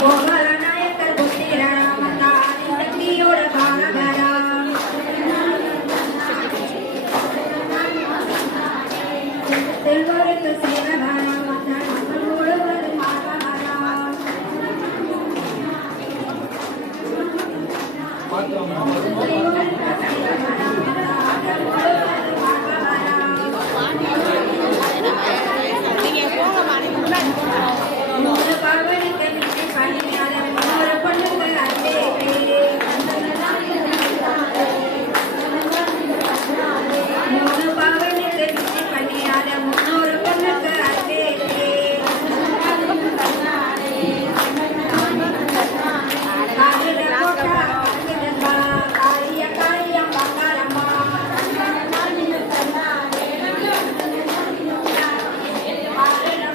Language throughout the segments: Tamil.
கோமலநாயக்கர் புத்திரனாம் வந்தாரின் சக்தியோட காணகராம் செல்வருக்கு சேவகராம் வந்தான் மக்கள் முழுவதும் மாதவராம் மூணு பவனுக்கு நின்று பணியாத மூணு பொண்ணுக்கு அட்டே மூணு பவனுக்கு நின்று பணியாத முன்னூறு பொண்ணுக்கு அட்டே காலில போட்டா காலிலம்பா காரிய காரியம் பங்காரம்மா காலில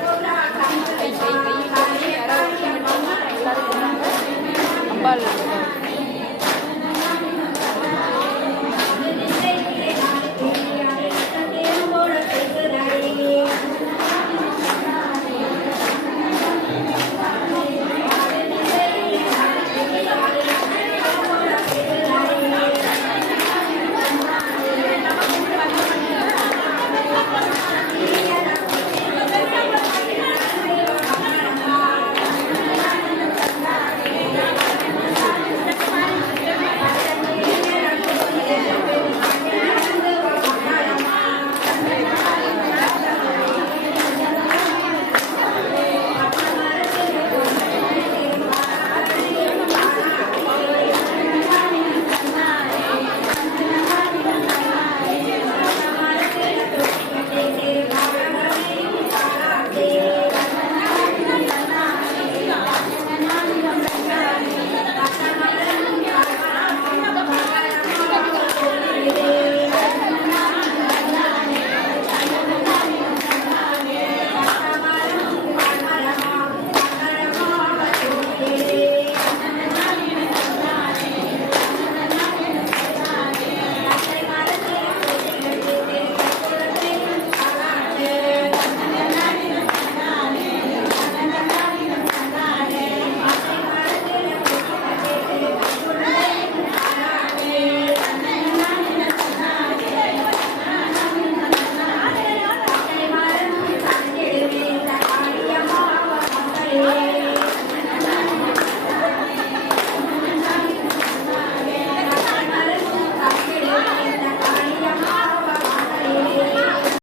போட்டா காரிய காரியம் பங்காரம்மா